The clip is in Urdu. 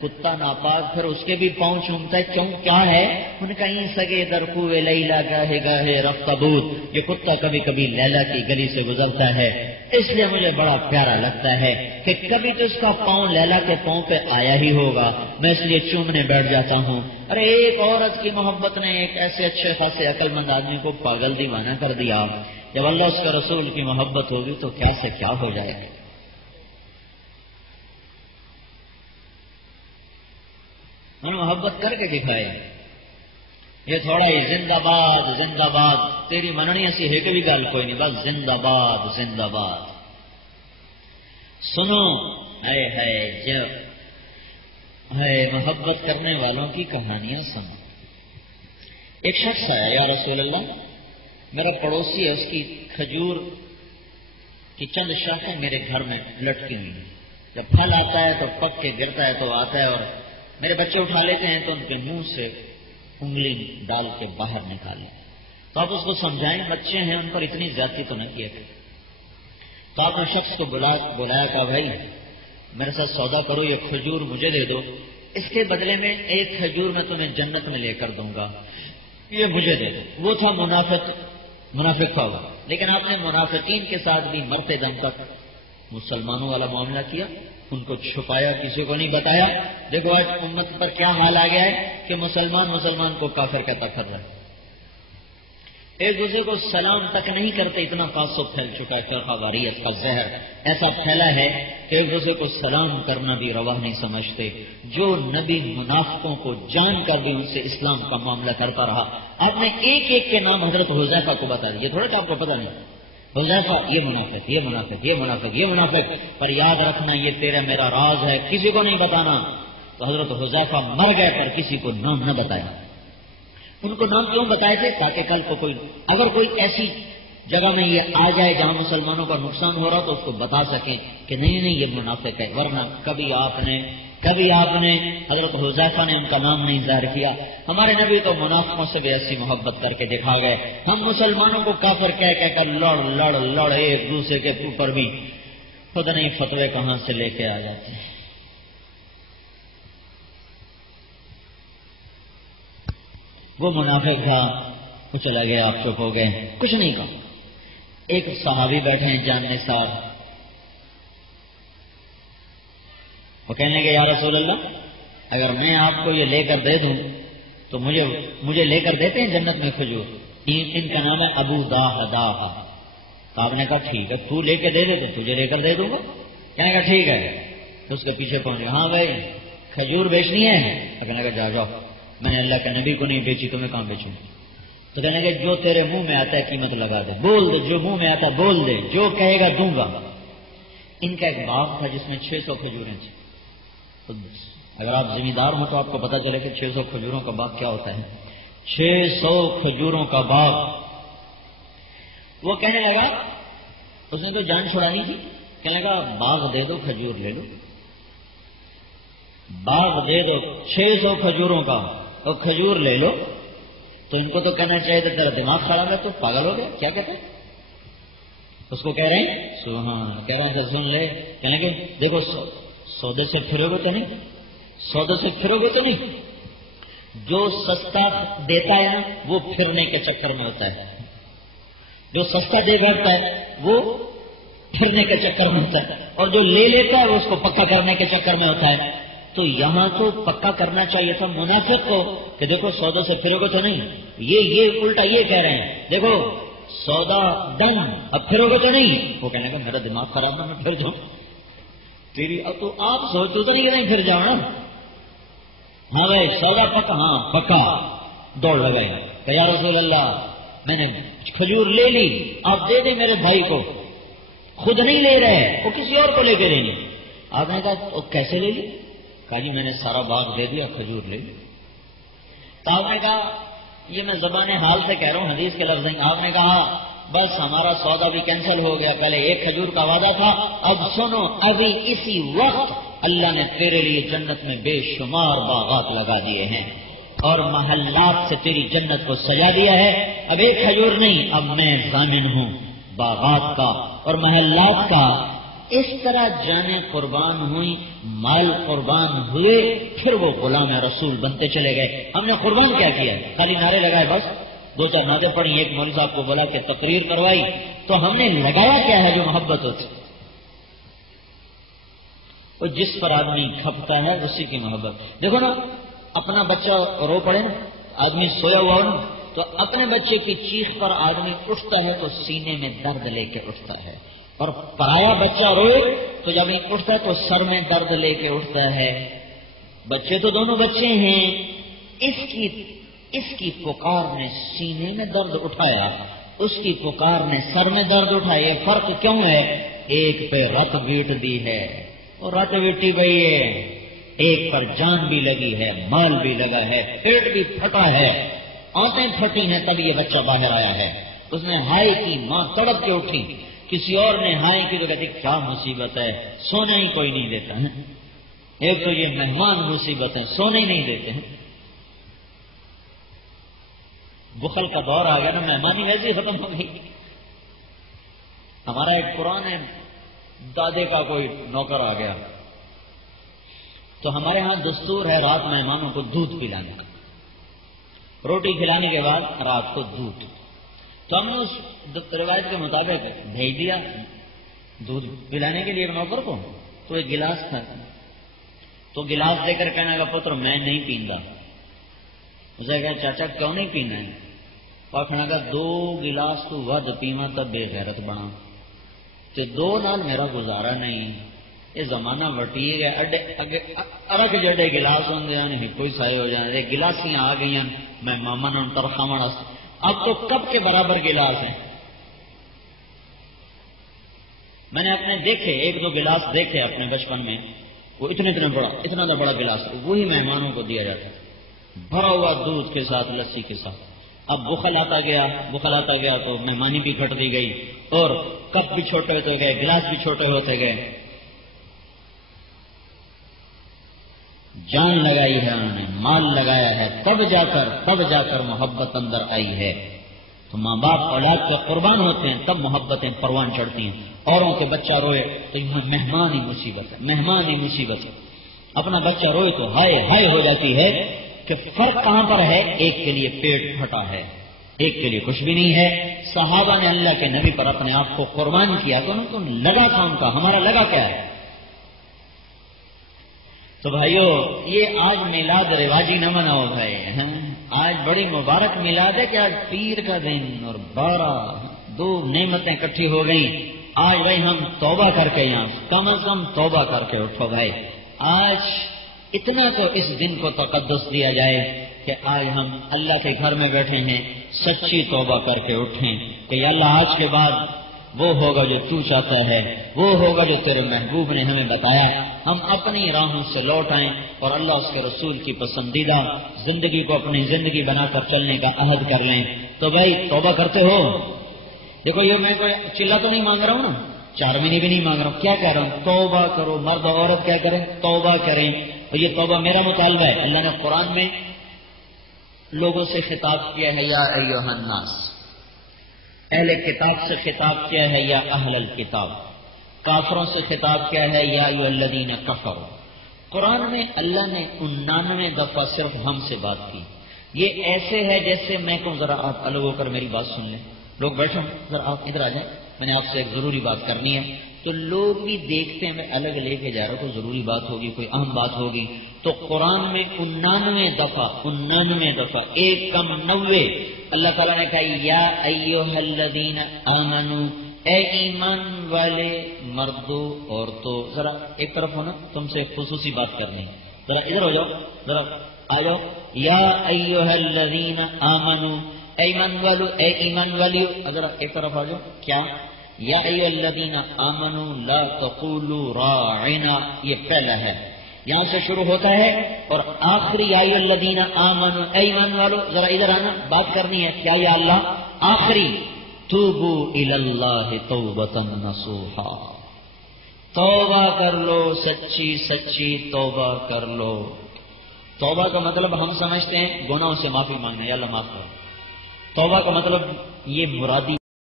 کتا ناپاک پھر اس کے بھی پاؤں چومتا ہے، کیوں کیا ہے؟ ان کا این سگے در کوئے لیلا گاہے گاہے رفت بود، یہ کتا کبھی کبھی لیلا کی گلی سے گزرتا ہے، اس لیے مجھے بڑا پیارا لگتا ہے کہ کبھی تو اس کا پاؤں لیلا کے پاؤں پہ آیا ہی ہوگا، میں اس لیے چومنے بیٹھ جاتا ہوں۔ ارے ایک عورت کی محبت نے ایک ایسے اچھے خاصے عقل مند آدمی کو پاگل دیوانہ کر دیا۔ جب اللہ اس کے رسول کی محبت ہوگی تو کیا سے کیا ہو جائے گا۔ انہوں نے محبت کر کے دکھائے، یہ تھوڑا ہی زندہ باد زندہ باد تیری مننی ایسی ہے کہ بھی گل کوئی نہیں، بس زندہ باد زندہ باد۔ سنو جو ہے محبت کرنے والوں کی کہانیاں سنو۔ ایک شخص آیا، یا رسول اللہ میرا پڑوسی ہے، اس کی کھجور کی چند شاخیں میرے گھر میں لٹکی ہوئی ہیں، جب پھل آتا ہے تو پک کے گرتا ہے تو آتا ہے اور میرے بچے اٹھا لیتے ہیں تو ان کے منہ سے انگلی ڈال کے باہر نکالیں، تو آپ اس کو سمجھائیں، بچے ہیں ان پر اتنی زیادتی تو نہ کیا کریں۔ تو آپ نے شخص کو بلایا کہ بھائی میرے ساتھ سودا کرو، یہ کھجور مجھے دے دو، اس کے بدلے میں ایک کھجور میں تمہیں جنت میں لے کر دوں گا، یہ مجھے دے دو۔ وہ تھا منافق تھا، لیکن آپ نے منافقین کے ساتھ بھی مرتے دم تک مسلمانوں والا معاملہ کیا، ان کو چھپایا، کسی کو نہیں بتایا۔ دیکھو آج امت پر کیا حال آ گیا ہے کہ مسلمان کو کافر کہتا پھر رہا ہے، ایک دوسرے کو سلام تک نہیں کرتے، اتنا تعصب پھیل چکا ہے، فرقہ واریت کا زہر ایسا پھیلا ہے کہ ایک دوسرے کو سلام کرنا بھی روا نہیں سمجھتے۔ جو نبی منافقوں کو جان کر بھی ان سے اسلام کا معاملہ کرتا رہا، آپ نے ایک ایک کے نام حضرت حذیفہ کو بتا دیا، تھوڑا کہ آپ کو پتہ نہیں، حذیفہ یہ منافق یہ منافق یہ منافق یہ منافق، پر یاد رکھنا یہ تیرا میرا راز ہے، کسی کو نہیں بتانا۔ تو حضرت حذیفہ مر گئے پر کسی کو نام نہ بتایا۔ ان کو نام کیوں بتائے تھے؟ تاکہ کل کو اگر کوئی ایسی جگہ میں یہ آ جائے جہاں مسلمانوں کا نقصان ہو رہا تو اس کو بتا سکیں کہ نہیں یہ منافق ہے، ورنہ کبھی آپ نے حضرت حذیفہ نے ان کا نام نہیں ظاہر کیا۔ ہمارے نبی تو منافقوں سے بھی ایسی محبت کر کے دکھا گئے، ہم مسلمانوں کو کافر کہہ کر لڑ ایک دوسرے کے اوپر بھی پتہ نہیں فتوے کہاں سے لے کے آ جاتے ہیں۔ وہ منافق تھا، وہ چلا گیا، آپ چپ ہو گئے، کچھ نہیں کہا۔ ایک صحابی بیٹھے ہیں جاننے سار، وہ کہنے لگے یا رسول اللہ اگر میں آپ کو یہ لے کر دے دوں تو مجھے لے کر دیتے ہیں جنت میں کھجور؟ ان کا نام ہے ابو داہداہ۔ تو آپ نے کہا ٹھیک ہے، تو لے کے دے دے تو تجھے لے کر دے دوں گا۔ کہنے کا ٹھیک ہے، تو اس کے پیچھے پہنچ گیا، ہاں بھائی کھجور بیچنی ہے؟ کہنے کا جاؤ میں نے اللہ کے نبی کو نہیں بیچی، تمہیں کہاں بیچوں؟ تو کہنے کہ جو تیرے منہ میں آتا ہے قیمت لگا دے، بول دے، جو منہ میں آتا بول دے، جو کہے گا دوں گا۔ ان کا ایک باغ تھا جس میں 600 کھجوریں تھیں۔ تو اگر آپ زمیندار ہوں تو آپ کو پتا چلے کہ 600 کھجوروں کا باغ کیا ہوتا ہے، 600 کھجوروں کا باغ۔ وہ کہنے لگا، اس نے تو جان چھڑانی تھی، کہنے لگا باغ دے دو، کھجور لے لو، باغ دے دو 600 کھجوروں کا، اور کھجور لے لو۔ تو ان کو تو کہنا چاہیے تھا تیرا دماغ خراب ہے، تو پاگل ہو گیا، کیا کہتے ہیں؟ اس کو کہہ رہے ہیں سبحان، کہہ رہے ہیں سن لے، کہنے کہ دیکھو سودے سے پھرو گے تو نہیں، سودے سے پھرو گے تو نہیں، جو سستا دیتا ہے نا وہ پھرنے کے چکر میں ہوتا ہے، جو سستا دے بیٹھتا ہے وہ پھرنے کے چکر میں ہوتا ہے، اور جو لے لیتا ہے وہ اس کو پکا کرنے کے چکر میں ہوتا ہے۔ تو یہاں تو پکا کرنا چاہیے تھا منافق کو کہ دیکھو سودا سے پھرو گے تو نہیں، یہ الٹا یہ کہہ رہے ہیں دیکھو سودا ڈن، اب پھرو گے تو نہیں۔ وہ کہنے کا میرا دماغ خراب ہے، میں پھر جاؤں تیری، اب تو آپ سوچو تو نہیں کہ نہیں پھر جاؤ نا۔ ہاں بھائی سودا پکا، ہاں پکا، دوڑ لگائے کہ یا رسول اللہ میں نے کھجور لے لی، آپ دے دیں میرے بھائی کو، خود نہیں لے رہے، وہ کسی اور کو لے کے دیں گے۔ آپ نے کہا کیسے لے لی؟ کہا جی میں نے سارا باغ دے دیا، کھجور لے لی۔ تو آپ نے کہا یہ میں زبان حال سے کہہ رہا ہوں، حدیث کے لفظ ہیں۔ آپ نے کہا بس ہمارا سودا بھی کینسل ہو گیا، پہلے ایک کھجور کا وعدہ تھا، اب سنو ابھی اسی وقت اللہ نے تیرے لیے جنت میں بے شمار باغات لگا دیے ہیں اور محلات سے تیری جنت کو سجا دیا ہے۔ اب ایک کھجور نہیں، اب میں ضامن ہوں باغات کا اور محلات کا، اس طرح جانیں قربان ہوئی، مال قربان ہوئے، پھر وہ غلام رسول بنتے چلے گئے۔ ہم نے قربان کیا کیا؟ خالی نعرے لگائے، بس 2-4 نعتیں پڑھی، ایک مولوی صاحب کو بولا کہ تقریر کروائی، تو ہم نے لگایا کیا ہے جو محبت ہوتی؟ وہ جس پر آدمی کھپتا ہے اسی کی محبت۔ دیکھو نا، اپنا بچہ رو پڑے نا، آدمی سویا ہوا ہو نا، تو اپنے بچے کی چیخ پر آدمی اٹھتا ہے تو سینے میں درد لے کے اٹھتا ہے، اور پرایا بچہ روئے تو جب یہ اٹھتا ہے تو سر میں درد لے کے اٹھتا ہے۔ بچے تو دونوں بچے ہیں، اس کی پکار نے سینے میں درد اٹھایا، اس کی پکار نے سر میں درد اٹھایا۔ یہ فرق کیوں ہے؟ ایک پہ رت بیٹ دی ہے اور رت بیٹی گئی ہے، ایک پر جان بھی لگی ہے، مال بھی لگا ہے، پیٹ بھی پھٹا ہے، آنکھیں پھٹی ہیں، تب یہ بچہ باہر آیا ہے۔ اس نے ہائے کی، ماں تڑپ کے اٹھی، کسی اور نے ہائے کی تو کہتی کیا مصیبت ہے، سونا ہی کوئی نہیں دیتا ہے، ایک تو یہ مہمان مصیبت ہے، سونے ہی نہیں دیتے ہیں۔ بخل کا دور آ گیا نا، مہمانی ویسے ختم ہو گئی۔ ہمارا ایک پرانے دادے کا کوئی نوکر آ گیا، تو ہمارے ہاں دستور ہے رات مہمانوں کو دودھ پلانے کا، روٹی کھلانے کے بعد رات کو دودھ، تو ہم نے اس روایت کے مطابق بھیج دیا دودھ پلانے کے لیے نوکر کو۔ تو ایک گلاس تھا، تو گلاس دے کر کہنے لگا پتر میں نہیں پیندا۔ اسے کہا چاچا کیوں نہیں پینا ہے؟ اور کہنے لگا 2 گلاس تو ود پیواں تب بے غیرت بنا، تے 2 نال میرا گزارا نہیں۔ یہ زمانہ وٹی گیا، ارک جڑے گلاس ہوندے کوئی سائے ہو جانے، گلاسیاں آ گئی، میں ماما نے ترخاون، اب تو کب کے برابر گلاس ہیں۔ میں نے اپنے دیکھے 1-2 گلاس دیکھے اپنے بچپن میں، وہ اتنا بڑا گلاس، وہی مہمانوں کو دیا جاتا بھرا ہوا دودھ کے ساتھ، لسی کے ساتھ۔ اب بخل آتا گیا تو مہمانی بھی گھٹتی گئی، اور کپ بھی چھوٹے ہوتے گئے، گلاس بھی چھوٹے ہوتے گئے۔ جان لگائی ہے انہوں نے، مال لگایا ہے، تب جا کر محبت اندر آئی ہے۔ تو ماں باپ اولاد پہ قربان ہوتے ہیں، تب محبتیں پروان چڑھتی ہیں۔ اوروں کے بچہ روئے تو یہ مہمان ہی مصیبت ہے، اپنا بچہ روئے تو ہائے ہو جاتی ہے کہ فرق کہاں پر ہے؟ ایک کے لیے پیٹ پھٹا ہے، ایک کے لیے کچھ بھی نہیں ہے۔ صحابہ نے اللہ کے نبی پر اپنے آپ کو قربان کیا تو ان کو لگا تھا، ان کا ہمارا لگا کیا ہے؟ تو بھائیو، یہ آج میلاد رواجی نہ مناؤ بھائی، آج بڑی مبارک میلاد ہے کہ آج پیر کا دن اور 2 نعمتیں اکٹھی ہو گئیں۔ آج بھائی ہم توبہ کر کے، یہاں کم از کم توبہ کر کے اٹھو بھائی۔ آج اتنا تو اس دن کو تقدس دیا جائے کہ آج ہم اللہ کے گھر میں بیٹھے ہیں، سچی توبہ کر کے اٹھیں کہ یا اللہ آج کے بعد وہ ہوگا جو تو چاہتا ہے، وہ ہوگا جو تیرے محبوب نے ہمیں بتایا، ہم اپنی راہوں سے لوٹ آئیں اور اللہ اس کے رسول کی پسندیدہ زندگی کو اپنی زندگی بنا کر چلنے کا عہد کر لیں۔ تو بھائی توبہ کرتے ہو؟ دیکھو یہ میں کوئی چلا تو نہیں مانگ رہا ہوں نا، 4 مہینے بھی نہیں مانگ رہا ہوں، کیا کہہ رہا ہوں؟ توبہ کرو، مرد و عورت کیا کریں؟ توبہ کریں۔ اور یہ توبہ میرا مطالبہ ہے۔ اللہ نے قرآن میں لوگوں سے خطاب کیا ہے، یا ایھا الناس، اہل کتاب سے خطاب کیا ہے، یا اہل الکتاب، کافروں سے خطاب کیا ہے، یا ایھا الذین کفروا۔ قرآن میں اللہ نے 99 دفعہ صرف ہم سے بات کی۔ یہ ایسے ہے جیسے میں کہوں ذرا آپ الگ ہو کر میری بات سن لیں، لوگ بیٹھو ذرا آپ ادھر آ جائیں، میں نے آپ سے ایک ضروری بات کرنی ہے۔ تو لوگ بھی دیکھتے ہیں میں الگ لے کے جا رہا ہوں، تو ضروری بات ہوگی، کوئی اہم بات ہوگی۔ تو قرآن میں 99 دفعہ، ایک کم 90، اللہ تعالیٰ نے کہا یا ایھا الذین آمنو، اے ایمان والے مردوں عورتوں۔ ذرا ایک طرف ہونا، تم سے خصوصی بات کرنی ہے، ذرا ادھر ہو جاؤ، ذرا آ جاؤ۔ یا ایھا الذین آمنو، اے ایمان والو، اے ایمان والیو، ذرا ایک طرف آ جاؤ۔ کیا؟ یا ایھا الذین آمنو لا تقولوا راعنا، یہ پہلا ہے، یہاں سے شروع ہوتا ہے، اور آخری یا ایھا الذین آمنو، اے ایمان والو، ذرا ادھر آنا، بات کرنی ہے۔ کیا یا اللہ؟ آخری توبو الی اللہ توبۃ نصوحا، توبہ کر لو، سچی توبہ کر لو۔ توبہ کا مطلب ہم سمجھتے ہیں گناہوں سے معافی مانگنا، یا اللہ معاف کرو۔ توبہ کا مطلب یہ مرادی